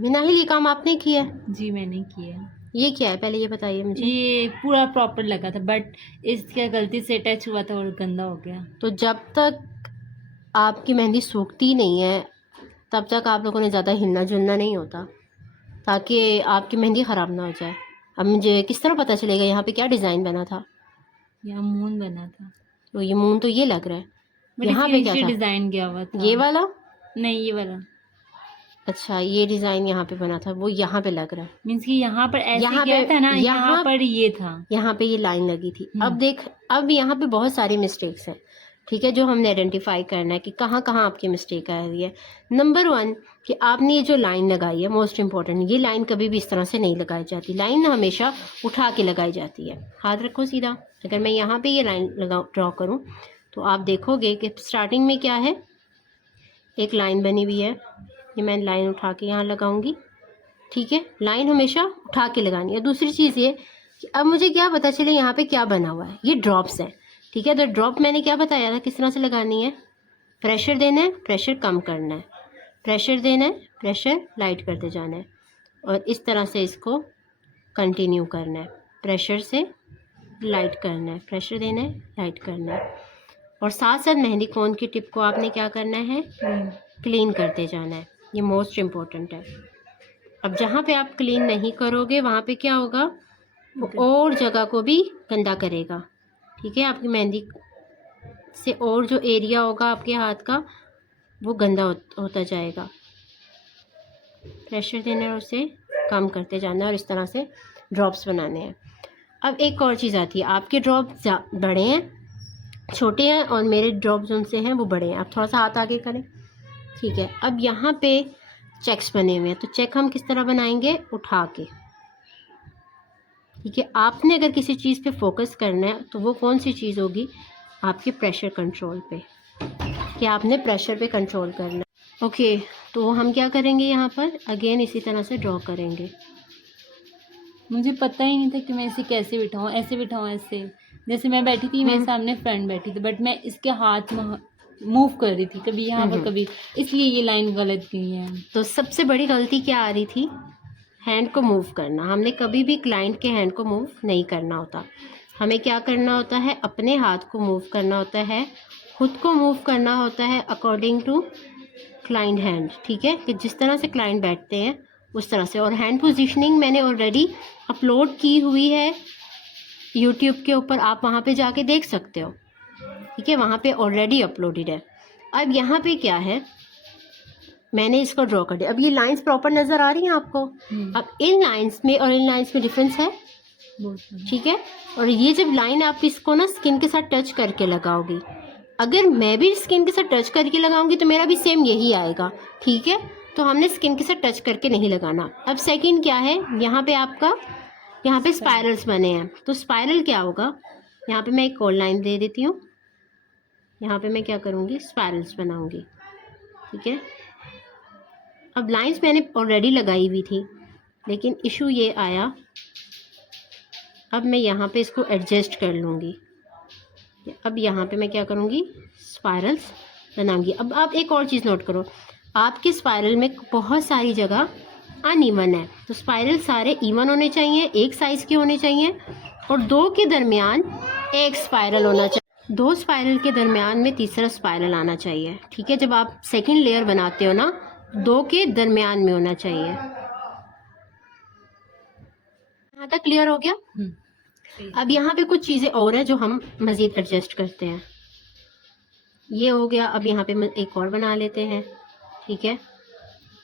बिना हिल ये काम आपने किया है? जी मैंने किया है। ये क्या है पहले ये बताइए मुझे। ये पूरा प्रॉपर लगा था, बट इसका गलती से टच हुआ था और गंदा हो गया। तो जब तक आपकी मेहंदी सूखती नहीं है तब तक आप लोगों ने ज़्यादा हिलना जुलना नहीं होता, ताकि आपकी मेहंदी ख़राब ना हो जाए। अब मुझे किस तरह पता चलेगा यहाँ पे क्या डिज़ाइन बना था? यहाँ मून बना था, तो ये मून तो ये लग रहा है, बट यहाँ इसके पे क्या नीचे था? डिजाइन गया हुआ था। ये वाला? नहीं, ये वाला अच्छा, ये डिज़ाइन यहाँ पे बना था, वो यहाँ पे लग रहा है। मीन्स कि यहाँ पर ऐसे यहाँ गया पे था ना, यहाँ पर ये था। यहाँ पे ये लाइन लगी थी। अब यहाँ पे बहुत सारी मिस्टेक्स हैं, ठीक है, जो हमने आइडेंटिफाई करना है कि कहाँ कहाँ आपकी मिस्टेक आ रही है। नंबर 1 कि आपने ये जो लाइन लगाई है, मोस्ट इम्पॉर्टेंट, ये लाइन कभी भी इस तरह से नहीं लगाई जाती। लाइन हमेशा उठा के लगाई जाती है। हाथ रखो सीधा। अगर मैं यहाँ पे ये लाइन ड्रॉ करूँ तो आप देखोगे कि स्टार्टिंग में क्या है, एक लाइन बनी हुई है। ये मैं लाइन उठा के यहाँ लगाऊंगी, ठीक है। लाइन हमेशा उठा के लगानी है। दूसरी चीज़ ये कि अब मुझे क्या पता चले यहाँ पे क्या बना हुआ है। ये ड्रॉप्स हैं, ठीक है। तो ड्रॉप मैंने क्या बताया था किस तरह से लगानी है। प्रेशर देना है, प्रेशर कम करना है, प्रेशर देना है, प्रेशर लाइट करते जाना है, और इस तरह से इसको कंटिन्यू करना है। प्रेशर से लाइट करना है, प्रेशर देना है, लाइट करना है, और साथ साथ मेहंदी कोन की टिप को आपने क्या करना है, क्लीन करते जाना है। ये मोस्ट इम्पोर्टेंट है। अब जहाँ पे आप क्लीन नहीं करोगे वहाँ पे क्या होगा, वो और जगह को भी गंदा करेगा, ठीक है। आपकी मेहंदी से और जो एरिया होगा आपके हाथ का वो गंदा होता जाएगा। प्रेशर देना है, उसे कम करते जाना है, और इस तरह से ड्रॉप्स बनाने हैं। अब एक और चीज़ आती है, आपके ड्रॉप बड़े हैं, छोटे हैं, और मेरे ड्रॉप जो उनसे हैं वो बड़े हैं। आप थोड़ा सा हाथ आगे करें, ठीक है। अब यहाँ पे चेक्स बने हुए हैं, तो चेक हम किस तरह बनाएंगे, उठा के, ठीक है। आपने अगर किसी चीज़ पे फोकस करना है तो वो कौन सी चीज़ होगी, आपके प्रेशर कंट्रोल पे, कि आपने प्रेशर पे कंट्रोल करना है। ओके, तो हम क्या करेंगे, यहाँ पर अगेन इसी तरह से ड्रॉ करेंगे। मुझे पता ही नहीं था कि मैं इसे कैसे बिठाऊँ, ऐसे बिठाऊँ, ऐसे जैसे मैं बैठी थी, मेरे सामने फ्रेंड बैठी थी, बट मैं इसके हाथ में मूव कर रही थी, कभी यहाँ पर कभी, इसलिए ये लाइन गलत गई है। तो सबसे बड़ी गलती क्या आ रही थी, हैंड को मूव करना। हमने कभी भी क्लाइंट के हैंड को मूव नहीं करना होता। हमें क्या करना होता है, अपने हाथ को मूव करना होता है, खुद को मूव करना होता है अकॉर्डिंग टू क्लाइंट हैंड, ठीक है, कि जिस तरह से क्लाइंट बैठते हैं उस तरह से। और हैंड पोजीशनिंग मैंने ऑलरेडी अपलोड की हुई है यूट्यूब के ऊपर, आप वहाँ पे जाके देख सकते हो, ठीक है, वहाँ पे ऑलरेडी अपलोडेड है। अब यहाँ पे क्या है, मैंने इसको ड्रॉ कर दिया। अब ये लाइंस प्रॉपर नज़र आ रही हैं आपको। अब इन लाइंस में और इन लाइंस में डिफरेंस है, ठीक है। और ये जब लाइन आप इसको ना स्किन के साथ टच करके लगाओगी, अगर मैं भी स्किन के साथ टच करके लगाऊंगी तो मेरा भी सेम यही आएगा, ठीक है। तो हमने स्किन के साथ टच करके नहीं लगाना। अब सेकंड क्या है, यहाँ पे आपका, यहाँ पे स्पाइरल्स बने हैं, तो स्पाइरल क्या होगा, यहाँ पे मैं एक और लाइन दे देती हूँ, यहाँ पे मैं क्या करूँगी, स्पाइरल्स बनाऊँगी, ठीक है। अब लाइंस मैंने ऑलरेडी लगाई हुई थी, लेकिन इशू ये आया, अब मैं यहाँ पे इसको एडजस्ट कर लूँगी। अब यहाँ पे मैं क्या करूँगी, स्पाइरल्स बनाऊँगी। अब आप एक और चीज़ नोट करो, आपके स्पाइरल में बहुत सारी जगह अनइवन है, तो स्पाइरल सारे इवन होने चाहिए, एक साइज़ के होने चाहिए, और दो के दरमियान एक स्पाइरल होना चाहिए, दो स्पाइरल के दरमियान में तीसरा स्पाइरल आना चाहिए, ठीक है। जब आप सेकेंड लेयर बनाते हो ना, दो के दरमियान में होना चाहिए। यहाँ तक क्लियर हो गया। अब यहाँ पे कुछ चीज़ें और हैं जो हम मज़ीद एडजस्ट करते हैं। ये हो गया। अब यहाँ पे एक और बना लेते हैं, ठीक है,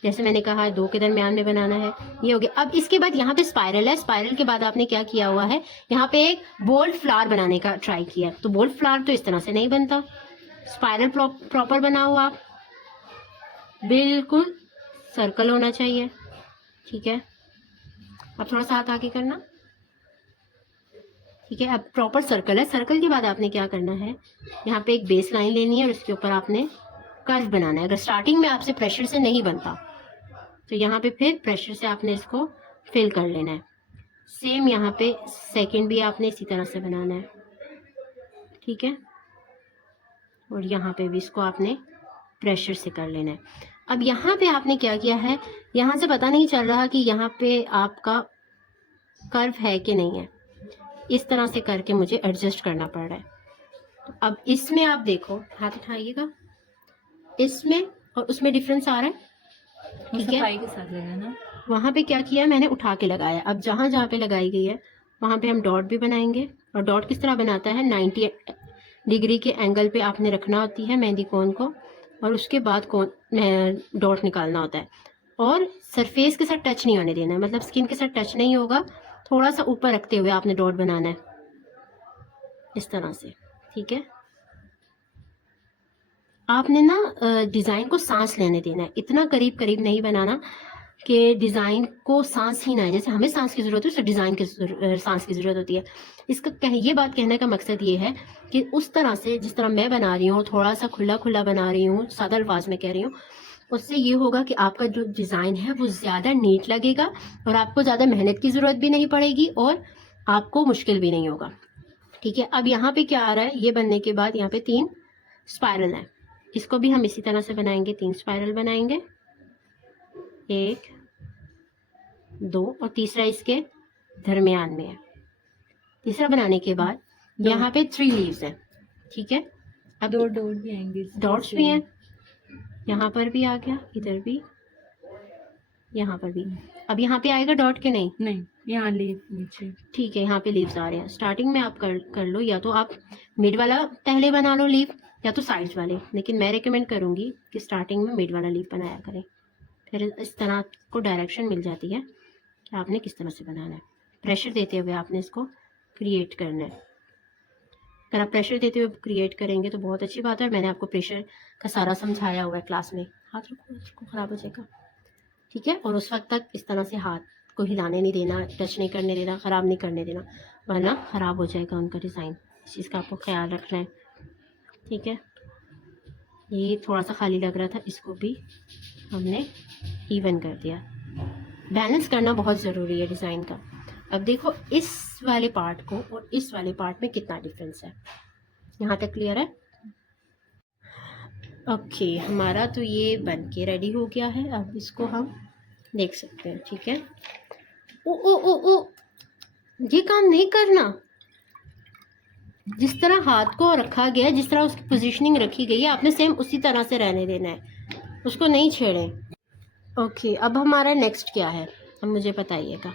जैसे मैंने कहा दो के दरमियान में बनाना है। ये हो गया। अब इसके बाद यहाँ पे स्पाइरल है, स्पाइरल के बाद आपने क्या किया हुआ है, यहाँ पे एक बोल्ड फ्लावर बनाने का ट्राई किया। तो बोल्ड फ्लावर तो इस तरह से नहीं बनता, स्पाइरल प्रॉपर बना हुआ, बिल्कुल सर्कल होना चाहिए, ठीक है। अब थोड़ा सा हाथ आगे करना, ठीक है। अब प्रॉपर सर्कल है। सर्कल के बाद आपने क्या करना है, यहाँ पे एक बेस लाइन लेनी है और उसके ऊपर आपने कर्व बनाना है। अगर स्टार्टिंग में आपसे प्रेशर से नहीं बनता तो यहाँ पे फिर प्रेशर से आपने इसको फिल कर लेना है। सेम यहाँ पे सेकंड भी आपने इसी तरह से बनाना है, ठीक है, और यहाँ पे भी इसको आपने प्रेशर से कर लेना है। अब यहाँ पे आपने क्या किया है, यहाँ से पता नहीं चल रहा कि यहाँ पे आपका कर्व है कि नहीं है, इस तरह से करके मुझे एडजस्ट करना पड़ रहा है। अब इसमें आप देखो, हाथ उठाइएगा, इसमें और उसमें डिफरेंस आ रहा है, ठीक है। सफाई के साथ लगाना। वहाँ पे क्या किया मैंने, उठा के लगाया। अब जहाँ जहाँ पे लगाई गई है वहाँ पे हम डॉट भी बनाएंगे। और डॉट किस तरह बनाता है, 90 डिग्री के एंगल पे आपने रखना होती है मेहंदी कोन को, और उसके बाद कोन डॉट निकालना होता है। और सरफेस के साथ टच नहीं होने देना है, मतलब स्किन के साथ टच नहीं होगा, थोड़ा सा ऊपर रखते हुए आपने डॉट बनाना है इस तरह से, ठीक है। आपने ना डिज़ाइन को सांस लेने देना है, इतना करीब करीब नहीं बनाना कि डिज़ाइन को सांस ही ना है। जैसे हमें सांस की ज़रूरत है, उससे डिज़ाइन की सांस की ज़रूरत होती है। इसका ये बात कहने का मकसद ये है कि उस तरह से जिस तरह मैं बना रही हूँ, थोड़ा सा खुला खुला बना रही हूँ, सादा अल्फाज में कह रही हूँ, उससे ये होगा कि आपका जो डिज़ाइन है वो ज़्यादा नीट लगेगा और आपको ज़्यादा मेहनत की ज़रूरत भी नहीं पड़ेगी और आपको मुश्किल भी नहीं होगा, ठीक है। अब यहाँ पे क्या आ रहा है, ये बनने के बाद यहाँ पे 3 स्पाइरल है, इसको भी हम इसी तरह से बनाएंगे। 3 स्पाइरल बनाएंगे, 1 2 और तीसरा इसके दरमियान में है। तीसरा बनाने के बाद यहाँ पे 3 लीव्स हैं, ठीक है। अब डॉट भी आएंगे, डॉट्स भी हैं, यहाँ पर भी आ गया, इधर भी, यहाँ पर भी। अब यहाँ पे आएगा डॉट के नहीं, यहाँ लीव नीचे, ठीक है। यहाँ पे लीव्स आ रहे हैं। स्टार्टिंग में आप कर लो, या तो आप मिड वाला पहले बना लो लीव, या तो साइड्स वाले, लेकिन मैं रिकमेंड करूँगी कि स्टार्टिंग में मिड वाला लीव बनाया करें। फिर इस तरह आपको डायरेक्शन मिल जाती है कि आपने किस तरह से बनाना है। प्रेशर देते हुए आपने इसको क्रिएट करना है। अगर आप प्रेशर देते हुए क्रिएट करेंगे तो बहुत अच्छी बात है। मैंने आपको प्रेशर का सारा समझाया हुआ है क्लास में। हाथ रखो, इसको ख़राब हो जाएगा, ठीक है। और उस वक्त तक इस तरह से हाथ को हिलाने नहीं देना, टच नहीं करने देना, ख़राब नहीं करने देना, वरना ख़राब हो जाएगा उनका डिज़ाइन। इस चीज़ का आपको ख्याल रखना है, ठीक है। ये थोड़ा सा खाली लग रहा था, इसको भी हमने इवन कर दिया। बैलेंस करना बहुत ज़रूरी है डिज़ाइन का। अब देखो इस वाले पार्ट को और इस वाले पार्ट में कितना डिफरेंस है। यहाँ तक क्लियर है? ओके, हमारा तो ये बन के रेडी हो गया है। अब इसको हम देख सकते हैं, ठीक है। ओ ओ ओ ओ, ये काम नहीं करना। जिस तरह हाथ को रखा गया है, जिस तरह उसकी पोजीशनिंग रखी गई है, आपने सेम उसी तरह से रहने देना है, उसको नहीं छेड़ें। ओके, अब हमारा नेक्स्ट क्या है, अब मुझे बताइएगा।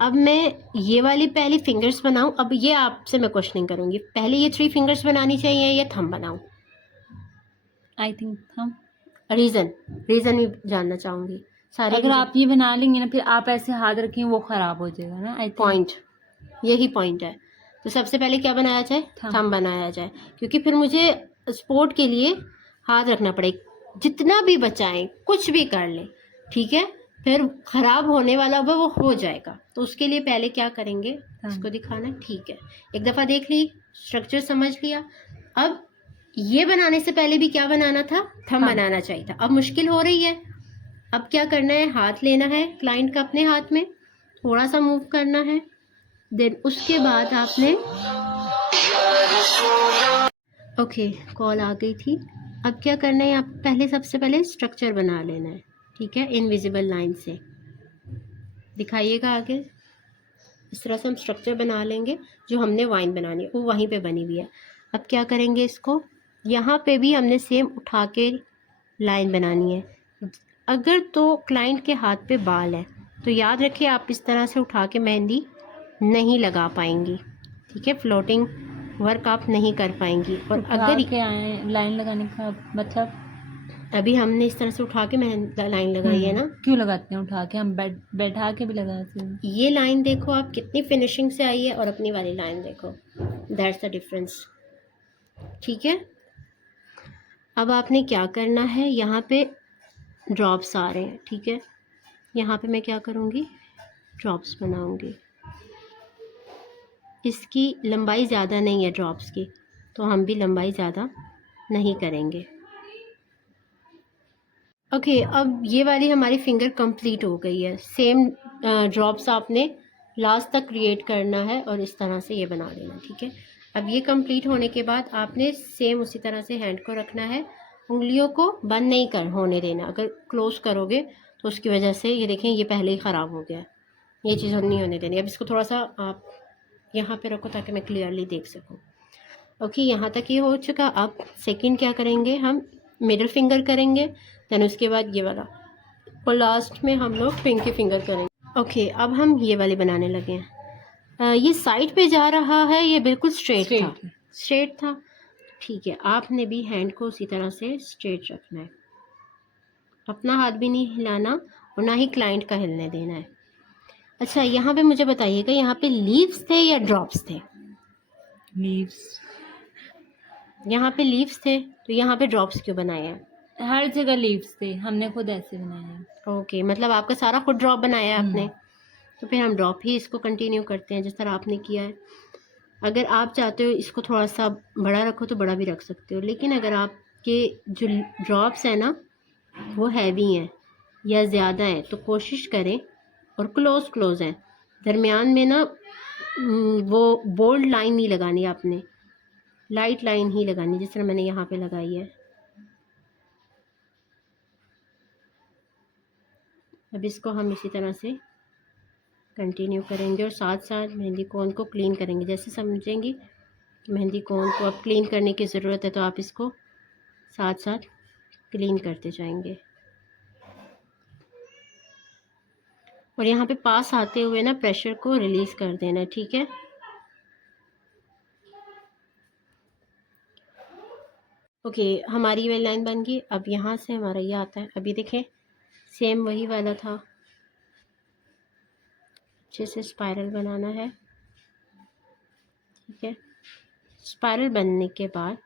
अब मैं ये वाली पहली फिंगर्स बनाऊं। अब ये आपसे मैं क्वेश्चनिंग करूंगी, पहले ये 3 फिंगर्स बनानी चाहिए या थंब बनाऊं? I think thumb. रीज़न भी जानना चाहूंगी सारे। अगर आप ये बना लेंगे ना, फिर आप ऐसे हाथ रखें वो ख़राब हो जाएगा ना। आई थिंक पॉइंट, यही पॉइंट है। तो सबसे पहले क्या बनाया जाए, थंब बनाया जाए, क्योंकि फिर मुझे स्पोर्ट के लिए हाथ रखना पड़ेगा। जितना भी बचाएं, कुछ भी कर लें, ठीक है, फिर ख़राब होने वाला वो हो जाएगा। तो उसके लिए पहले क्या करेंगे, इसको दिखाना है, ठीक है। एक दफ़ा देख ली, स्ट्रक्चर समझ लिया। अब ये बनाने से पहले भी क्या बनाना था, थंब बनाना चाहिए था। अब मुश्किल हो रही है, अब क्या करना है, हाथ लेना है क्लाइंट का अपने हाथ में, थोड़ा सा मूव करना है, देन उसके बाद आपने ओके कॉल आ गई थी। अब क्या करना है, आप पहले सबसे पहले स्ट्रक्चर बना लेना है, ठीक है। इनविजिबल लाइन से दिखाइएगा आगे। इस तरह से हम स्ट्रक्चर बना लेंगे। जो हमने वाइन बनानी है वो वहीं पे बनी हुई है। अब क्या करेंगे, इसको यहाँ पे भी हमने सेम उठा के लाइन बनानी है। अगर तो क्लाइंट के हाथ पे बाल है तो याद रखिए आप इस तरह से उठा के मेहंदी नहीं लगा पाएंगी, ठीक है। फ्लोटिंग वर्क आप नहीं कर पाएंगी। और अगर लाइन लगाने का मतलब, अभी हमने इस तरह से उठा के लाइन लगाई है ना। क्यों लगाते हैं उठा के, हम बैठा के भी लगाते हैं। ये लाइन देखो आप कितनी फिनिशिंग से आई है और अपनी वाली लाइन देखो, दैट्स द डिफरेंस, ठीक है। अब आपने क्या करना है, यहाँ पे ड्रॉप्स आ रहे हैं, ठीक है। यहाँ पे मैं क्या करूँगी, ड्रॉप्स बनाऊँगी। इसकी लंबाई ज़्यादा नहीं है ड्रॉप्स की, तो हम भी लंबाई ज़्यादा नहीं करेंगे। ओके, अब ये वाली हमारी फिंगर कंप्लीट हो गई है। सेम ड्रॉप्स आपने लास्ट तक क्रिएट करना है और इस तरह से ये बना देना, ठीक है। अब ये कंप्लीट होने के बाद आपने सेम उसी तरह से हैंड को रखना है उंगलियों को बंद नहीं कर होने देना, अगर क्लोज करोगे तो उसकी वजह से ये देखें ये पहले ही ख़राब हो गया है, ये चीज़ नहीं होने देनी। अब इसको थोड़ा सा आप यहाँ पे रखो ताकि मैं क्लियरली देख सकूँ। ओके, यहाँ तक ये हो चुका। अब सेकंड क्या करेंगे, हम मिडिल फिंगर करेंगे, देन उसके बाद ये वाला, और लास्ट में हम लोग पिंकी फिंगर करेंगे। ओके, अब हम ये वाले बनाने लगे हैं। ये साइड पे जा रहा है, ये बिल्कुल स्ट्रेट था। ठीक है, आपने भी हैंड को उसी तरह से स्ट्रेट रखना है, अपना हाथ भी नहीं हिलाना और ना ही क्लाइंट का हिलने देना है। अच्छा, यहाँ पे मुझे बताइएगा, यहाँ पे लीव्स थे या ड्रॉप्स थे? लीव्स। यहाँ पे लीव्स थे, तो यहाँ पे ड्रॉप्स क्यों बनाए हैं? हर जगह लीव्स थे, हमने खुद ऐसे बनाया है। ओके, मतलब आपका सारा खुद ड्रॉप बनाया है आपने, तो फिर हम ड्रॉप ही इसको कंटिन्यू करते हैं जिस तरह आपने किया है। अगर आप चाहते हो इसको थोड़ा सा बड़ा रखो तो बड़ा भी रख सकते हो, लेकिन अगर आपके जो ड्रॉप्स हैं ना वो हैवी हैं या ज़्यादा हैं तो कोशिश करें, और क्लोज हैं, दरमियान में ना वो बोल्ड लाइन नहीं लगानी, आपने लाइट लाइन ही लगानी, जिस तरह मैंने यहाँ पे लगाई है। अब इसको हम इसी तरह से कंटिन्यू करेंगे और साथ साथ मेहंदी कोन को क्लीन करेंगे। जैसे समझेंगी कि मेहंदी कोन को अब क्लीन करने की ज़रूरत है तो आप इसको साथ साथ क्लीन करते जाएंगे। और यहाँ पे पास आते हुए ना प्रेशर को रिलीज़ कर देना है, ठीक है। ओके, हमारी ये लाइन बन गई। अब यहाँ से हमारा ये आता है, अभी देखें सेम वही वाला था, अच्छे से स्पाइरल बनाना है, ठीक है। स्पाइरल बनने के बाद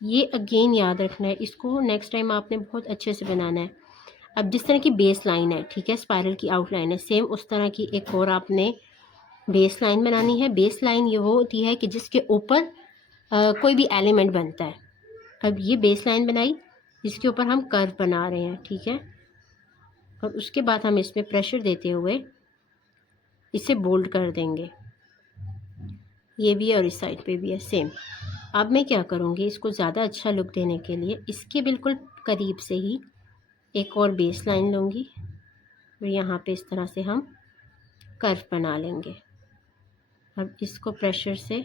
ये अगेन याद रखना है, इसको नेक्स्ट टाइम आपने बहुत अच्छे से बनाना है। अब जिस तरह की बेस लाइन है, ठीक है, स्पाइरल की आउटलाइन है, सेम उस तरह की एक और आपने बेस लाइन बनानी है। बेस लाइन ये वो होती है कि जिसके ऊपर कोई भी एलिमेंट बनता है। अब ये बेस लाइन बनाई, जिसके ऊपर हम कर्व बना रहे हैं, ठीक है, और उसके बाद हम इसमें प्रेशर देते हुए इसे बोल्ड कर देंगे। ये भी है और इस साइड पे भी है सेम। अब मैं क्या करूँगी, इसको ज़्यादा अच्छा लुक देने के लिए इसके बिल्कुल करीब से ही एक और बेस लाइन लूँगी और यहाँ पे इस तरह से हम कर्व बना लेंगे। अब इसको प्रेशर से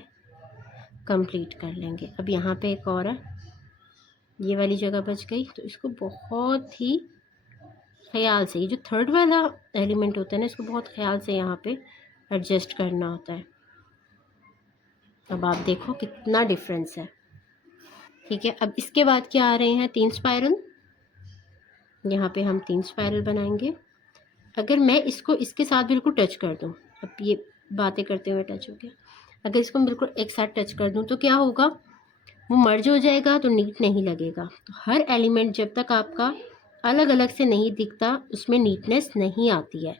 कंप्लीट कर लेंगे। अब यहाँ पे एक और है, ये वाली जगह बच गई, तो इसको बहुत ही ख्याल से, ये जो थर्ड वाला एलिमेंट होता है ना, इसको बहुत ख्याल से यहाँ पे एडजस्ट करना होता है। अब आप देखो कितना डिफरेंस है, ठीक है। अब इसके बाद क्या आ रहे हैं, 3 स्पाइरल। यहाँ पे हम 3 स्पाइरल बनाएंगे। अगर मैं इसको इसके साथ बिल्कुल टच कर दूँ, अब ये बातें करते हुए टच हो गया, अगर इसको मैं बिल्कुल एक साथ टच कर दूँ तो क्या होगा, वो मर्ज हो जाएगा, तो नीट नहीं लगेगा। तो हर एलिमेंट जब तक आपका अलग अलग से नहीं दिखता उसमें नीटनेस नहीं आती है।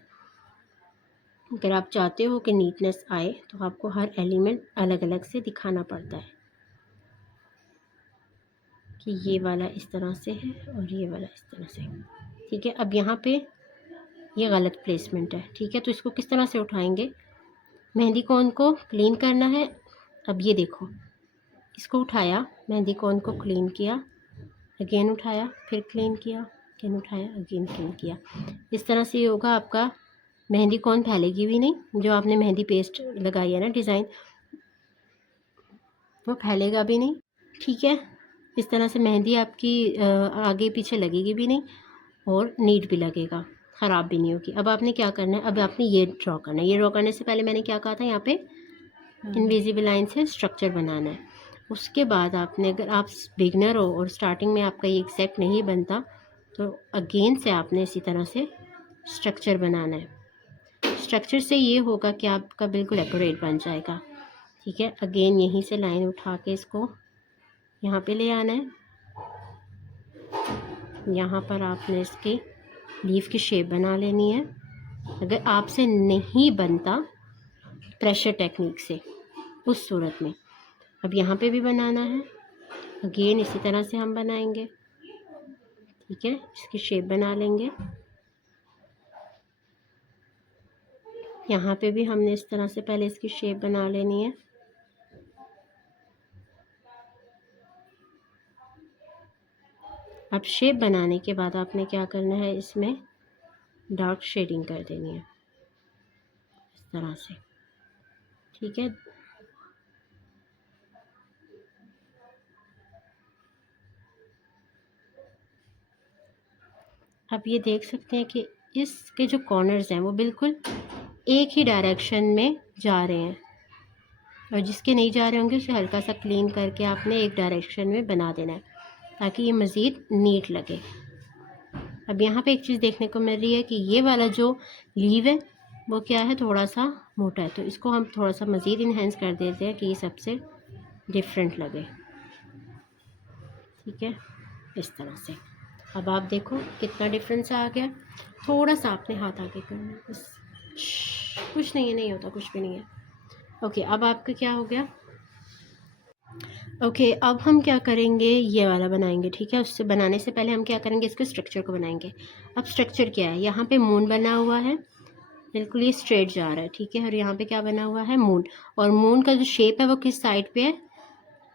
अगर आप चाहते हो कि नीटनेस आए तो आपको हर एलिमेंट अलग अलग से दिखाना पड़ता है कि ये वाला इस तरह से है और ये वाला इस तरह से, ठीक है। अब यहाँ पे ये गलत प्लेसमेंट है, ठीक है, तो इसको किस तरह से उठाएंगे, मेहंदी कोन को क्लीन करना है। अब ये देखो, इसको उठाया, मेहंदी कोन को क्लीन किया, अगेन उठाया, फिर क्लीन किया, अगेन उठाया, अगेन क्लीन किया। इस तरह से ये होगा, आपका मेहंदी कोन फैलेगी भी नहीं, जो आपने मेहंदी पेस्ट लगाई है ना डिज़ाइन, वो फैलेगा भी नहीं, ठीक है। इस तरह से मेहंदी आपकी आगे पीछे लगेगी भी नहीं और नीट भी लगेगा, ख़राब भी नहीं होगी। अब आपने क्या करना है, अब आपने ये ड्रॉ करना है। ये ड्रॉ करने से पहले मैंने क्या कहा था, यहाँ पे इनविजिबल लाइन से स्ट्रक्चर बनाना है। उसके बाद आपने, अगर आप बिगनर हो और स्टार्टिंग में आपका ये एग्जैक्ट नहीं बनता, तो अगेन से आपने इसी तरह से स्ट्रक्चर बनाना है। स्ट्रक्चर से ये होगा कि आपका बिल्कुल एक्यूरेट बन जाएगा, ठीक है। अगेन यहीं से लाइन उठा के इसको यहाँ पे ले आना है। यहाँ पर आपने इसकी लीफ की शेप बना लेनी है। अगर आपसे नहीं बनता प्रेशर टेक्निक से, उस सूरत में अब यहाँ पे भी बनाना है। अगेन इसी तरह से हम बनाएंगे, ठीक है, इसकी शेप बना लेंगे। यहाँ पे भी हमने इस तरह से पहले इसकी शेप बना लेनी है। अब शेप बनाने के बाद आपने क्या करना है, इसमें डार्क शेडिंग कर देनी है इस तरह से, ठीक है। आप ये देख सकते हैं कि इसके जो कॉर्नर्स हैं वो बिल्कुल एक ही डायरेक्शन में जा रहे हैं, और जिसके नहीं जा रहे होंगे उसे हल्का सा क्लीन करके आपने एक डायरेक्शन में बना देना है ताकि ये मज़ीद नीट लगे। अब यहाँ पे एक चीज़ देखने को मिल रही है कि ये वाला जो लीव है वो क्या है, थोड़ा सा मोटा है, तो इसको हम थोड़ा सा मज़ीद इन्हेंस कर देते हैं कि ये सबसे डिफरेंट लगे, ठीक है, इस तरह से। अब आप देखो कितना डिफरेंस आ गया। थोड़ा सा आपने हाथ आगे करना है बस, कुछ नहीं है, नहीं होता, कुछ भी नहीं है। ओके, अब आपका क्या हो गया। ओके, अब हम क्या करेंगे, ये वाला बनाएंगे, ठीक है। उससे बनाने से पहले हम क्या करेंगे, इसके स्ट्रक्चर को बनाएंगे। अब स्ट्रक्चर क्या है, यहाँ पे मून बना हुआ है, बिल्कुल ये स्ट्रेट जा रहा है, ठीक है, और यहाँ पे क्या बना हुआ है, मून। और मून का जो शेप है वो किस साइड पे है,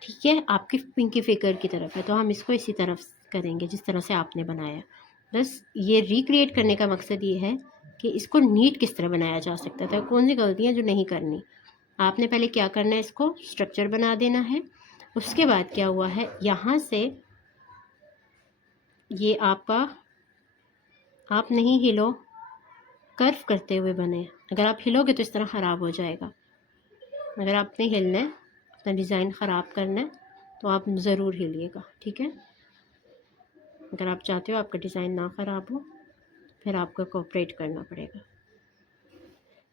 ठीक है, आपकी पिंकी फिगर की तरफ है, तो हम इसको इसी तरफ करेंगे जिस तरह से आपने बनाया। बस ये रिक्रिएट करने का मकसद ये है कि इसको नीट किस तरह बनाया जा सकता था, कौन सी गलतियाँ जो नहीं करनी। आपने पहले क्या करना है, इसको स्ट्रक्चर बना देना है। उसके बाद क्या हुआ है, यहाँ से ये आपका, आप नहीं हिलो, कर्व करते हुए बने। अगर आप हिलोगे तो इस तरह ख़राब हो जाएगा। अगर आपने हिलना है, अपना डिज़ाइन ख़राब करना है, तो आप ज़रूर हिलिएगा, ठीक है। अगर आप चाहते हो आपका डिज़ाइन ना ख़राब हो, फिर आपको कोऑपरेट करना पड़ेगा,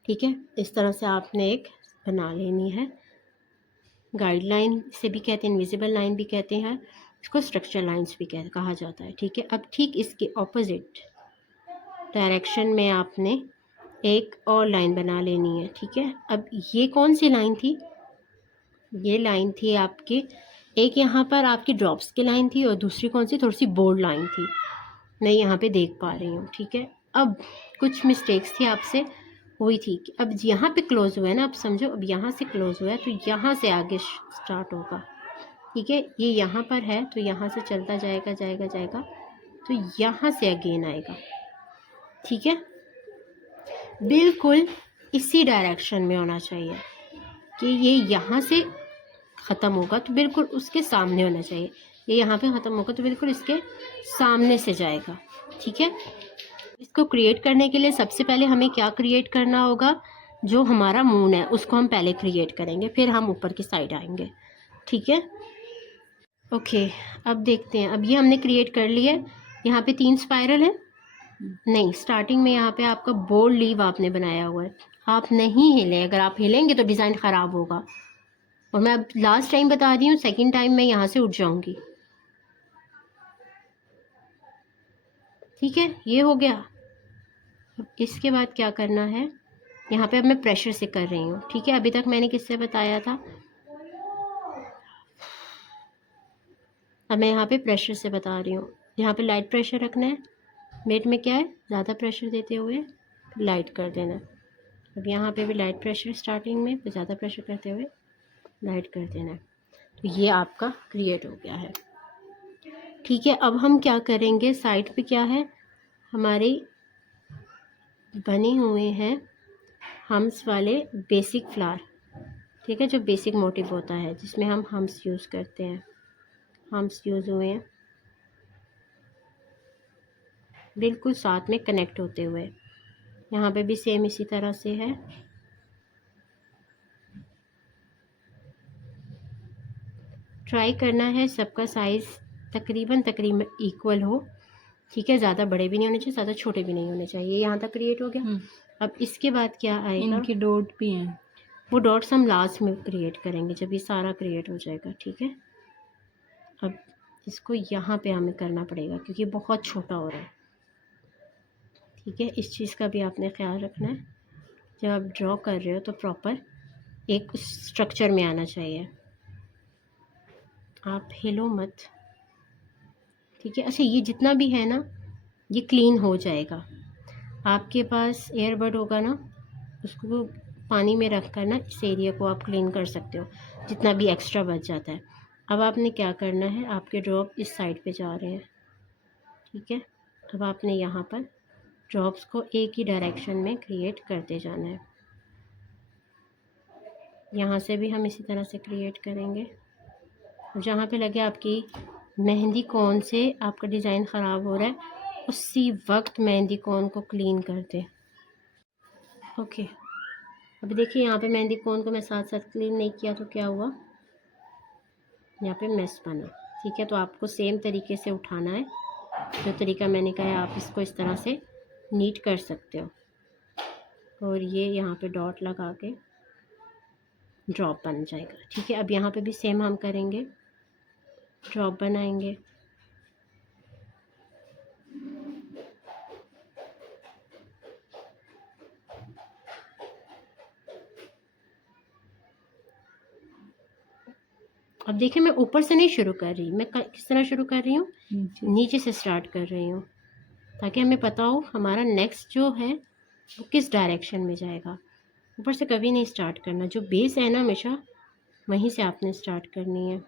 ठीक है। इस तरह से आपने एक बना लेनी है। गाइडलाइन से भी कहते हैं, इनविजिबल लाइन भी कहते हैं, इसको स्ट्रक्चर लाइंस भी कहा जाता है, ठीक है। अब ठीक इसके ऑपोजिट डायरेक्शन में आपने एक और लाइन बना लेनी है, ठीक है। अब ये कौन सी लाइन थी, ये लाइन थी आपकी, एक यहाँ पर आपकी ड्रॉप्स की लाइन थी और दूसरी कौन सी, थोड़ी सी बोल्ड लाइन थी, मैं यहाँ पे देख पा रही हूँ, ठीक है। अब कुछ मिस्टेक्स थी आपसे हुई थी कि अब यहाँ पे क्लोज हुआ है ना, अब समझो, अब यहाँ से क्लोज हुआ है तो यहाँ से आगे स्टार्ट होगा, ठीक है। ये यहाँ पर है तो यहाँ से चलता जाएगा जाएगा जाएगा, तो यहाँ से अगेन आएगा, ठीक है। बिल्कुल इसी डायरेक्शन में होना चाहिए कि ये यहाँ से ख़त्म होगा तो बिल्कुल उसके सामने होना चाहिए, ये यहाँ पे ख़त्म होगा तो बिल्कुल इसके सामने से जाएगा, ठीक है। इसको क्रिएट करने के लिए सबसे पहले हमें क्या क्रिएट करना होगा, जो हमारा मून है उसको हम पहले क्रिएट करेंगे, फिर हम ऊपर की साइड आएंगे, ठीक है। ओके, अब देखते हैं। अब ये हमने क्रिएट कर लिया है। यहाँ पे 3 स्पाइरल है, नहीं, स्टार्टिंग में यहाँ पे आपका बोल्ड लीव आपने बनाया हुआ है, आप नहीं हिले, अगर आप हिलेंगे तो डिज़ाइन ख़राब होगा। और मैं अब लास्ट टाइम बता रही हूँ, सेकंड टाइम मैं यहाँ से उठ जाऊँगी, ठीक है। ये हो गया। अब इसके बाद क्या करना है, यहाँ पे अब मैं प्रेशर से कर रही हूँ, ठीक है। अभी तक मैंने किससे बताया था, अब मैं यहाँ पे प्रेशर से बता रही हूँ। यहाँ पे लाइट प्रेशर रखना है, मेट में क्या है, ज़्यादा प्रेशर देते हुए लाइट कर देना। अब यहाँ पे भी लाइट प्रेशर स्टार्टिंग में, फिर ज़्यादा प्रेशर करते हुए लाइट कर देना। तो ये आपका क्रिएट हो गया है, ठीक है। अब हम क्या करेंगे, साइड पे क्या है, हमारे बने हुए हैं हम्स वाले बेसिक फ्लावर, ठीक है, जो बेसिक मोटिव होता है जिसमें हम हम्स यूज़ करते हैं, हम्स यूज़ हुए हैं बिल्कुल साथ में कनेक्ट होते हुए। यहाँ पे भी सेम इसी तरह से है। ट्राई करना है सबका साइज़ तकरीबन इक्वल हो, ठीक है। ज़्यादा बड़े भी नहीं होने चाहिए, ज़्यादा छोटे भी नहीं होने चाहिए। यहाँ तक क्रिएट हो गया। अब इसके बाद क्या आएगा, इनके डॉट भी हैं, वो डॉट्स हम लास्ट में क्रिएट करेंगे जब ये सारा क्रिएट हो जाएगा, ठीक है। अब इसको यहाँ पे हमें करना पड़ेगा क्योंकि बहुत छोटा हो रहा है, ठीक है। इस चीज़ का भी आपने ख्याल रखना है, जब आप ड्रॉ कर रहे हो तो प्रॉपर एक स्ट्रक्चर में आना चाहिए, आप हिलो मत, ठीक है। अच्छा, ये जितना भी है ना, ये क्लीन हो जाएगा। आपके पास एयरबड होगा ना, उसको पानी में रख कर ना इस एरिया को आप क्लीन कर सकते हो, जितना भी एक्स्ट्रा बच जाता है। अब आपने क्या करना है, आपके ड्रॉप इस साइड पे जा रहे हैं, ठीक है। अब आपने यहाँ पर ड्रॉप्स को एक ही डायरेक्शन में क्रिएट करते जाना है। यहाँ से भी हम इसी तरह से क्रिएट करेंगे। जहाँ पे लगे आपकी मेहंदी कोन से आपका डिज़ाइन ख़राब हो रहा है, उसी वक्त मेहंदी कोन को क्लीन कर दें। ओके, अब देखिए यहाँ पे मेहंदी कोन को मैं साथ साथ क्लीन नहीं किया तो क्या हुआ, यहाँ पे मेस बना। ठीक है, तो आपको सेम तरीके से उठाना है, जो तरीका मैंने कहा है आप इसको इस तरह से नीट कर सकते हो। और ये यहाँ पे डॉट लगा के ड्रॉप बन जाएगा। ठीक है, अब यहाँ पे भी सेम हम करेंगे, ड्रॉप बनाएंगे। अब देखिए मैं ऊपर से नहीं शुरू कर रही, मैं किस तरह शुरू कर रही हूँ, नीचे से स्टार्ट कर रही हूँ, ताकि हमें पता हो हमारा नेक्स्ट जो है वो किस डायरेक्शन में जाएगा। ऊपर से कभी नहीं स्टार्ट करना, जो बेस है ना हमेशा वहीं से आपने स्टार्ट करनी है।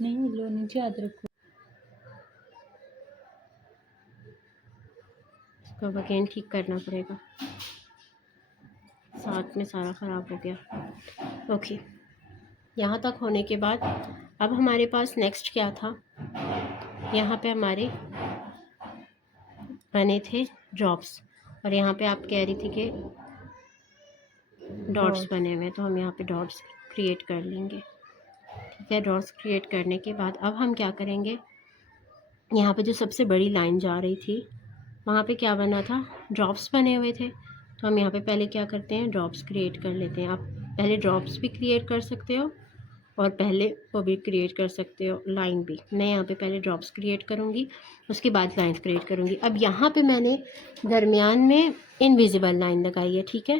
नहीं लो, नीचे हाथ रखो। इसको अब अगेन ठीक करना पड़ेगा, साथ में सारा ख़राब हो गया। ओके, यहाँ तक होने के बाद अब हमारे पास नेक्स्ट क्या था, यहाँ पे हमारे बने थे ड्रॉप्स, और यहाँ पे आप कह रही थी कि डॉट्स बने हुए हैं, तो हम यहाँ पे डॉट्स क्रिएट कर लेंगे। ठीक है, डॉट्स क्रिएट करने के बाद अब हम क्या करेंगे, यहाँ पे जो सबसे बड़ी लाइन जा रही थी वहाँ पे क्या बना था, ड्रॉप्स बने हुए थे। तो हम यहाँ पे पहले क्या करते हैं, ड्रॉप्स क्रिएट कर लेते हैं। आप पहले ड्रॉप्स भी क्रिएट कर सकते हो और पहले वो भी क्रिएट कर सकते हो, लाइन भी। मैं यहाँ पे पहले ड्रॉप्स क्रिएट करूँगी, उसके बाद लाइन्स क्रिएट करूँगी। अब यहाँ पे मैंने दरमियान में इनविजिबल लाइन लगाई है। ठीक है,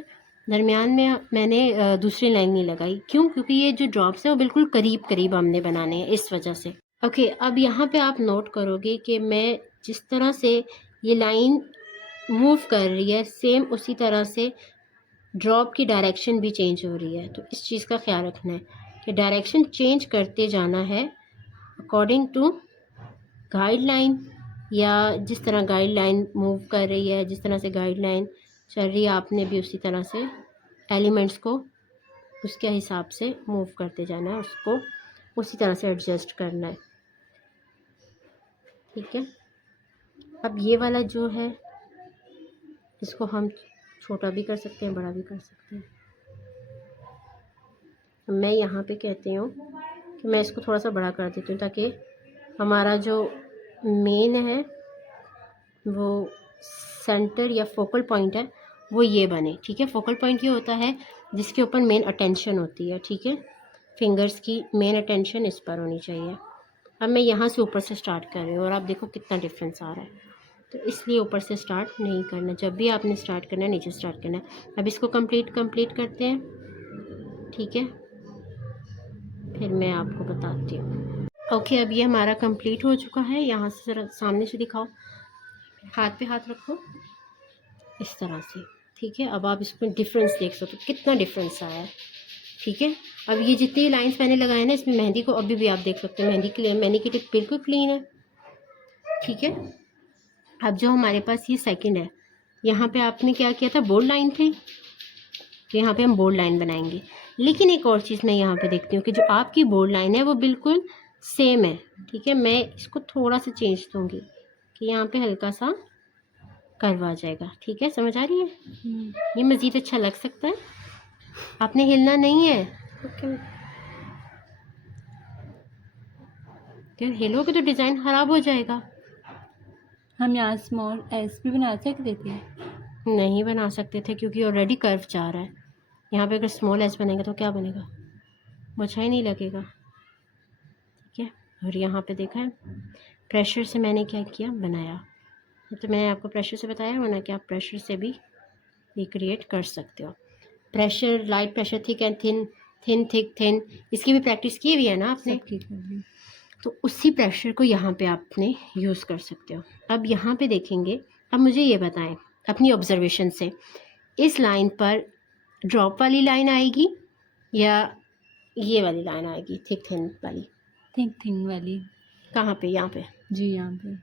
दरमियान में मैंने दूसरी लाइन नहीं लगाई, क्यों, क्योंकि ये जो ड्रॉप्स है वो बिल्कुल करीब करीब हमने बनाने हैं, इस वजह से। ओके, अब यहाँ पे आप नोट करोगे कि मैं जिस तरह से ये लाइन मूव कर रही है, सेम उसी तरह से ड्रॉप की डायरेक्शन भी चेंज हो रही है। तो इस चीज़ का ख्याल रखना है कि डायरेक्शन चेंज करते जाना है अकॉर्डिंग टू गाइडलाइन, या जिस तरह गाइडलाइन मूव कर रही है, जिस तरह से गाइडलाइन चल रही है, आपने भी उसी तरह से एलिमेंट्स को उसके हिसाब से मूव करते जाना है, उसको उसी तरह से एडजस्ट करना है। ठीक है, अब ये वाला जो है इसको हम छोटा भी कर सकते हैं, बड़ा भी कर सकते हैं। मैं यहाँ पे कहती हूँ कि मैं इसको थोड़ा सा बड़ा कर देती हूँ, ताकि हमारा जो मेन है वो सेंटर या फोकल पॉइंट है वो ये बने। ठीक है, फोकल पॉइंट ये होता है जिसके ऊपर मेन अटेंशन होती है। ठीक है, फिंगर्स की मेन अटेंशन इस पर होनी चाहिए। अब मैं यहाँ से ऊपर से स्टार्ट कर रही हूँ और आप देखो कितना डिफरेंस आ रहा है, तो इसलिए ऊपर से स्टार्ट नहीं करना, जब भी आपने स्टार्ट करना है नीचे स्टार्ट करना है। अब इसको कंप्लीट करते हैं। ठीक है, फिर मैं आपको बताती हूँ। ओके, अब ये हमारा कंप्लीट हो चुका है। यहाँ से ज़रा सामने से दिखाओ, हाथ पे हाथ रखो इस तरह से। ठीक है, अब आप इसमें डिफरेंस देख सकते हो, कितना डिफरेंस आया है। ठीक है, अब ये जितनी लाइंस मैंने लगाए ना, इसमें मेहंदी को अभी भी आप देख सकते हैं, मेहंदी की टिप बिल्कुल क्लीन है। ठीक है, अब जो हमारे पास ये सेकंड है, यहाँ पे आपने क्या किया था, बोल्ड लाइन थी, तो यहाँ पे हम बोल्ड लाइन बनाएंगे। लेकिन एक और चीज़ मैं यहाँ पे देखती हूँ कि जो आपकी बोल्ड लाइन है वो बिल्कुल सेम है। ठीक है, मैं इसको थोड़ा सा चेंज दूँगी कि यहाँ पे हल्का सा कर्व आ जाएगा। ठीक है, समझ आ रही है, ये मज़ीद अच्छा लग सकता है। आपने हिलना नहीं है, ओके, तो हिलोगे तो डिज़ाइन ख़राब हो जाएगा। हम यहाँ स्मॉल एस भी बना सकते थे, नहीं बना सकते थे क्योंकि ऑलरेडी कर्व जा रहा है। यहाँ पे अगर स्मॉल एस बनेगा तो क्या बनेगा, मुझे ही नहीं लगेगा। ठीक है, और यहाँ पे देखा है प्रेशर से मैंने क्या किया, बनाया। तो मैंने आपको प्रेशर से बताया हो ना कि आप प्रेशर से भी रिक्रिएट कर सकते हो। Pressure, light pressure, thick and thin, thin thick thin, इसकी भी प्रैक्टिस की हुई है ना आपने, तो उसी प्रेशर को यहाँ पे आपने यूज़ कर सकते हो। अब यहाँ पे देखेंगे, अब मुझे ये बताएं अपनी ऑब्जर्वेशन से, इस लाइन पर ड्रॉप वाली लाइन आएगी या ये वाली लाइन आएगी, थिक थिन वाली। थिंक थिंग वाली। कहाँ पे? यहाँ पे। जी यहाँ पे।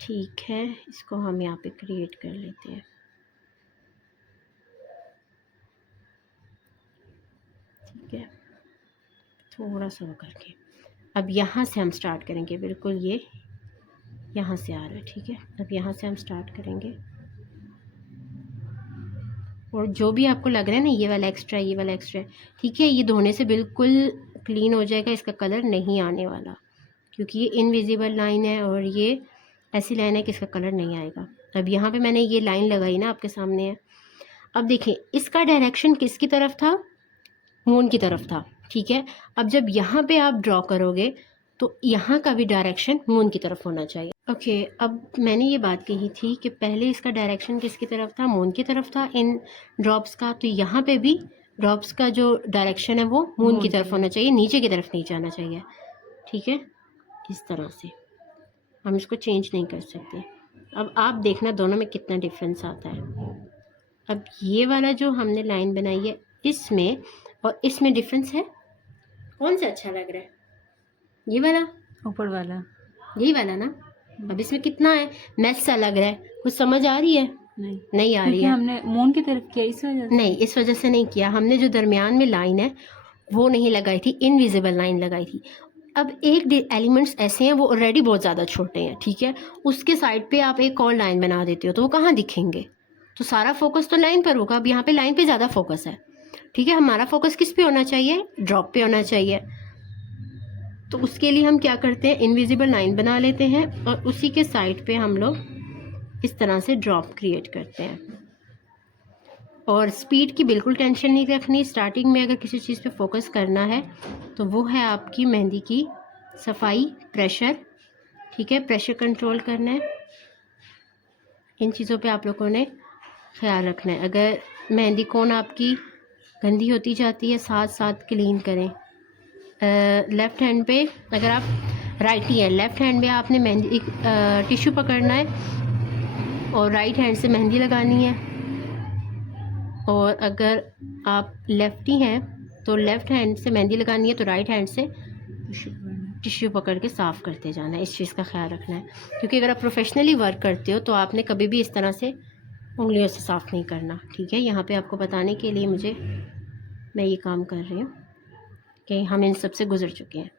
ठीक है, इसको हम यहाँ पे क्रिएट कर लेते हैं। ठीक है, थोड़ा सा वो करके अब यहाँ से हम स्टार्ट करेंगे। बिल्कुल ये यहाँ से आ रहा है, ठीक है। अब यहाँ से हम स्टार्ट करेंगे, और जो भी आपको लग रहा है ना ये वाला एक्स्ट्रा, ये वाला एक्स्ट्रा, ठीक है, ये धोने से बिल्कुल क्लीन हो जाएगा, इसका कलर नहीं आने वाला, क्योंकि ये इनविजिबल लाइन है और ये ऐसी लाइन है कि इसका कलर नहीं आएगा। अब यहाँ पे मैंने ये लाइन लगाई ना, आपके सामने है। अब देखिए इसका डायरेक्शन किसकी तरफ था? मून की तरफ था, ठीक है। अब जब यहाँ पे आप ड्रॉ करोगे तो यहाँ का भी डायरेक्शन मून की तरफ होना चाहिए। ओके, अब मैंने ये बात कही थी कि पहले इसका डायरेक्शन किसकी तरफ था? मून की तरफ था इन ड्रॉप्स का, तो यहाँ पे भी ड्रॉप्स का जो डायरेक्शन है वो मून की तरफ होना चाहिए, नीचे की तरफ नहीं जाना चाहिए, ठीक है। इस तरह से हम इसको चेंज नहीं कर सकते। अब आप देखना दोनों में कितना डिफरेंस आता है। अब ये वाला जो हमने लाइन बनाई है इसमें और इसमें डिफरेंस है। कौन सा अच्छा लग रहा है? ये वाला, ऊपर वाला, यही वाला ना। अब इसमें कितना है, मैच सा लग रहा है, कुछ समझ आ रही है? नहीं आ रही क्योंकि है। हमने मून की तरफ किया इस वजह से। नहीं, इस वजह से नहीं किया हमने। जो दरमियान में लाइन है वो नहीं लगाई थी, इनविजिबल लाइन लगाई थी। अब एक एलिमेंट्स ऐसे हैं वो ऑलरेडी बहुत ज़्यादा छोटे हैं, ठीक है, उसके साइड पे आप एक और लाइन बना देते हो तो वो कहाँ दिखेंगे? तो सारा फोकस तो लाइन पर होगा। अब यहाँ पे लाइन पे ज़्यादा फोकस है, ठीक है। हमारा फोकस किस पे होना चाहिए? ड्रॉप पे होना चाहिए। तो उसके लिए हम क्या करते हैं, इनविजिबल लाइन बना लेते हैं और उसी के साइड पे हम लोग इस तरह से ड्रॉप क्रिएट करते हैं। और स्पीड की बिल्कुल टेंशन नहीं रखनी। स्टार्टिंग में अगर किसी चीज़ पे फोकस करना है तो वो है आपकी मेहंदी की सफाई, प्रेशर, ठीक है, प्रेशर कंट्रोल करना है। इन चीज़ों पे आप लोगों ने ख्याल रखना है। अगर मेहंदी कोन आपकी गंदी होती जाती है, साथ साथ क्लीन करें। लेफ़्ट हैंड पे अगर आप राइटी हैं, लेफ़्ट हैंड में आपने मेहंदी एक टिश्यू पकड़ना है और राइट हैंड से मेहंदी लगानी है। और अगर आप लेफ़्टी हैं तो लेफ़्ट हैंड से मेहंदी लगानी है, तो राइट हैंड से टिश्यू पकड़ के साफ़ करते जाना है। इस चीज़ का ख्याल रखना है, क्योंकि अगर आप प्रोफेशनली वर्क करते हो तो आपने कभी भी इस तरह से उंगलियों से साफ़ नहीं करना, ठीक है। यहाँ पे आपको बताने के लिए मैं ये काम कर रही हूँ कि हम इन सब से गुजर चुके हैं।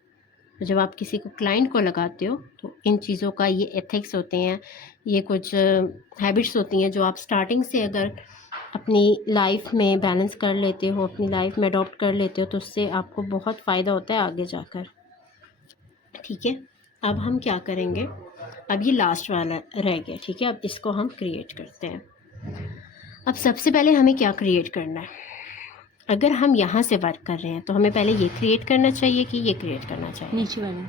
तो जब आप किसी को क्लाइंट को लगाते हो तो इन चीज़ों का ये एथिक्स होते हैं, ये कुछ हैबिट्स होती हैं जो आप स्टार्टिंग से अगर अपनी लाइफ में बैलेंस कर लेते हो, अपनी लाइफ में अडॉप्ट कर लेते हो, तो उससे आपको बहुत फ़ायदा होता है आगे जाकर, ठीक है। अब हम क्या करेंगे, अब ये लास्ट वाला रह गया, ठीक है। अब इसको हम क्रिएट करते हैं। अब सबसे पहले हमें क्या क्रिएट करना है? अगर हम यहाँ से वर्क कर रहे हैं तो हमें पहले ये क्रिएट करना चाहिए कि ये क्रिएट करना चाहिए? नीचे वाला।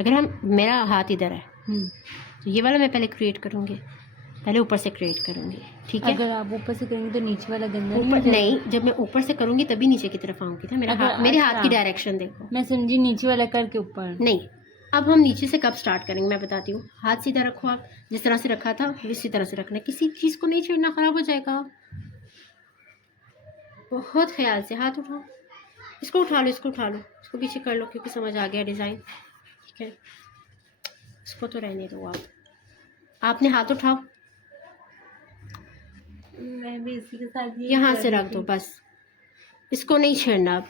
अगर मेरा हाथ इधर है तो ये वाला मैं पहले क्रिएट करूँगी, पहले ऊपर से क्रिएट करूँगी, ठीक है। अगर आप ऊपर से करेंगे तो नीचे वाला गंदा नहीं ऊपर हो जाएगा? नहीं, जब मैं ऊपर से करूँगी तभी नीचे की तरफ आऊँगी ना। मेरे हाथ की डायरेक्शन देखो। मैं समझी नीचे वाला करके ऊपर नहीं, अब हम नीचे से कब स्टार्ट करेंगे मैं बताती हूँ। हाथ सीधा रखो, आप जिस तरह से रखा था इसी तरह से रखना है, किसी चीज़ को नहीं छेड़ना, ख़राब हो जाएगा। बहुत ख्याल से हाथ उठाओ, इसको उठा लो, इसको उठा लो, इसको पीछे कर लो, क्योंकि समझ आ गया डिज़ाइन, ठीक है। इसको तो रहने दो, आपने हाथ उठाओ, मैं भी इसी के साथ यहाँ से रख दो बस, इसको नहीं छेड़ना। अब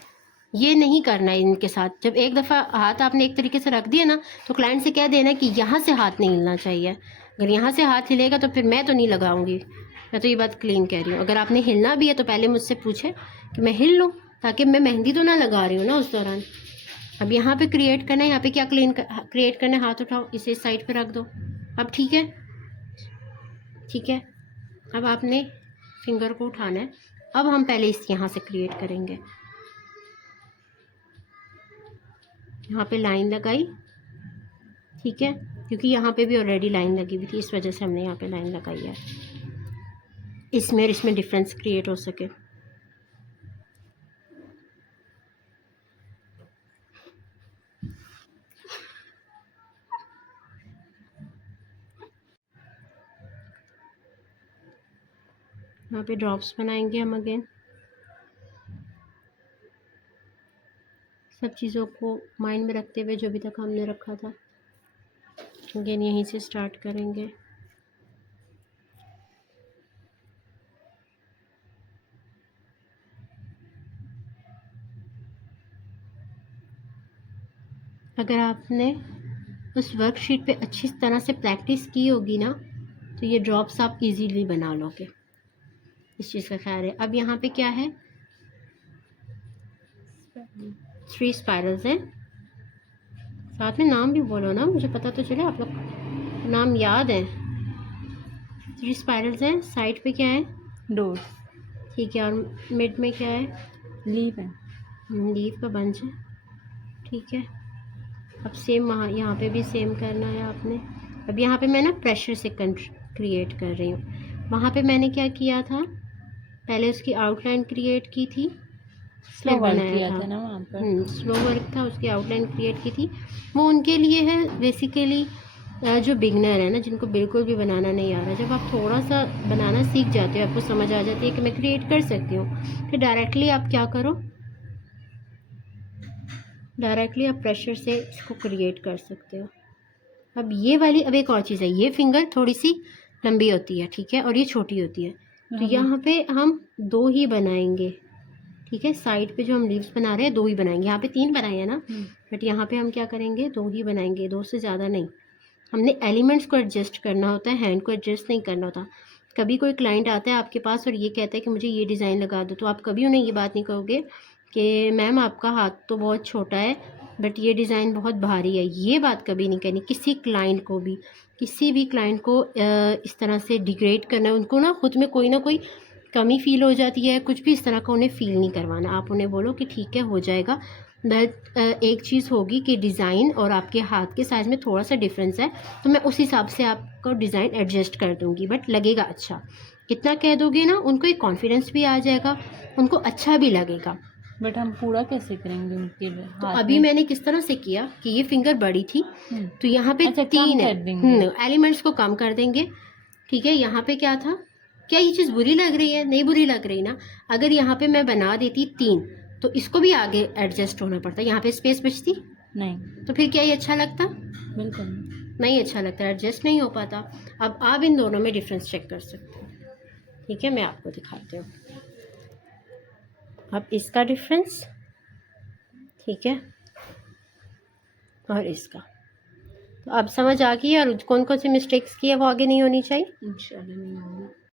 ये नहीं करना है इनके साथ। जब एक दफ़ा हाथ आपने एक तरीके से रख दिया ना तो क्लाइंट से कह देना कि यहाँ से हाथ नहीं हिलना चाहिए। अगर यहाँ से हाथ हिलेगा तो फिर मैं तो नहीं लगाऊंगी। मैं तो ये बात क्लीन कह रही हूँ। अगर आपने हिलना भी है तो पहले मुझसे पूछे कि मैं हिल लूँ, ताकि मैं मेहंदी तो ना लगा रही हूँ ना उस दौरान। अब यहाँ पे क्रिएट करना है, यहाँ पे क्या क्रिएट करना है, हाथ उठाओ, इसे इस साइड पे रख दो। अब ठीक है, ठीक है। अब आपने फिंगर को उठाना है। अब हम पहले इस यहाँ से क्रिएट करेंगे। यहाँ पे लाइन लगाई, ठीक है, क्योंकि यहाँ पे भी ऑलरेडी लाइन लगी हुई थी, इस वजह से हमने यहाँ पे लाइन लगाई है, इसमें और इसमें डिफरेंस क्रिएट हो सके। यहाँ पे ड्रॉप्स बनाएंगे हम अगेन। सब चीज़ों को माइंड में रखते हुए जो भी तक हमने रखा था, अगेन यहीं से स्टार्ट करेंगे। अगर आपने उस वर्कशीट पे अच्छी तरह से प्रैक्टिस की होगी ना, तो ये ड्रॉप्स आप इजीली बना लोगे। इस चीज़ का ख्याल है। अब यहाँ पे क्या है, 3 स्पाइरल्स हैं। साथ में नाम भी बोलो ना, मुझे पता तो चले आप लोग नाम याद है। 3 स्पाइरल्स हैं। साइड पे क्या है, डोर्स। ठीक है। और मिड में क्या है, लीव है। लीव का बंच है, ठीक है। अब सेम वहाँ यहाँ पे भी सेम करना है आपने। अब यहाँ पे मैं ना प्रेशर से क्रिएट कर रही हूँ। वहाँ पे मैंने क्या किया था, पहले उसकी आउटलाइन क्रिएट की थी, स्लो वर्क बनाया किया था ना वहाँ पर। स्लो वर्क था, उसकी आउटलाइन क्रिएट की थी। वो उनके लिए है बेसिकली, जो बिगनर है ना, जिनको बिल्कुल भी बनाना नहीं आ रहा। जब आप थोड़ा सा बनाना सीख जाते हो, आपको समझ आ जाती है कि मैं क्रिएट कर सकती हूँ, फिर डायरेक्टली आप क्या करो, डायरेक्टली आप प्रेशर से इसको क्रिएट कर सकते हो। अब ये वाली, अब एक और चीज़ है, ये फिंगर थोड़ी सी लंबी होती है, ठीक है, और ये छोटी होती है। तो यहाँ पे हम 2 ही बनाएंगे, ठीक है। साइड पे जो हम लीव्स बना रहे हैं 2 ही बनाएंगे। यहाँ पे 3 बनाए हैं ना, बट यहाँ पे हम क्या करेंगे, 2 ही बनाएंगे, 2 से ज़्यादा नहीं। हमने एलिमेंट्स को एडजस्ट करना होता है, हैंड को एडजस्ट नहीं करना होता। कभी कोई क्लाइंट आता है आपके पास और ये कहता है कि मुझे ये डिज़ाइन लगा दो, तो आप कभी उन्हें ये बात नहीं कहोगे कि मैम आपका हाथ तो बहुत छोटा है बट ये डिज़ाइन बहुत भारी है। ये बात कभी नहीं करनी किसी क्लाइंट को भी। किसी भी क्लाइंट को इस तरह से डिग्रेड करना, उनको ना खुद में कोई ना कोई कमी फील हो जाती है, कुछ भी इस तरह का उन्हें फील नहीं करवाना। आप उन्हें बोलो कि ठीक है हो जाएगा, बट एक चीज़ होगी कि डिज़ाइन और आपके हाथ के साइज़ में थोड़ा सा डिफरेंस है, तो मैं उस हिसाब से आपको डिज़ाइन एडजस्ट कर दूँगी, बट लगेगा अच्छा। इतना कह दोगे ना, उनको एक कॉन्फिडेंस भी आ जाएगा, उनको अच्छा भी लगेगा। बट हम पूरा कैसे करेंगे उनके तो हाथ अभी में? मैंने किस तरह से किया कि ये फिंगर बड़ी थी, तो यहाँ पे अच्छा, 3 है, देंगे। एलिमेंट्स को कम कर देंगे, ठीक है। यहाँ पे क्या था, क्या ये चीज़ बुरी लग रही है? नहीं बुरी लग रही ना। अगर यहाँ पे मैं बना देती 3, तो इसको भी आगे एडजस्ट होना पड़ता, यहाँ पे स्पेस बचती नहीं, तो फिर क्या ये अच्छा लगता? बिल्कुल नहीं अच्छा लगता, एडजस्ट नहीं हो पाता। अब आप इन दोनों में डिफरेंस चेक कर सकते हो, ठीक है। मैं आपको दिखाती हूँ। अब इसका डिफरेंस, ठीक है, और इसका, तो अब समझ आ गई। और कौन कौन सी मिस्टेक्स की है वो आगे नहीं होनी चाहिए। इंशाल्लाह नहीं होगी।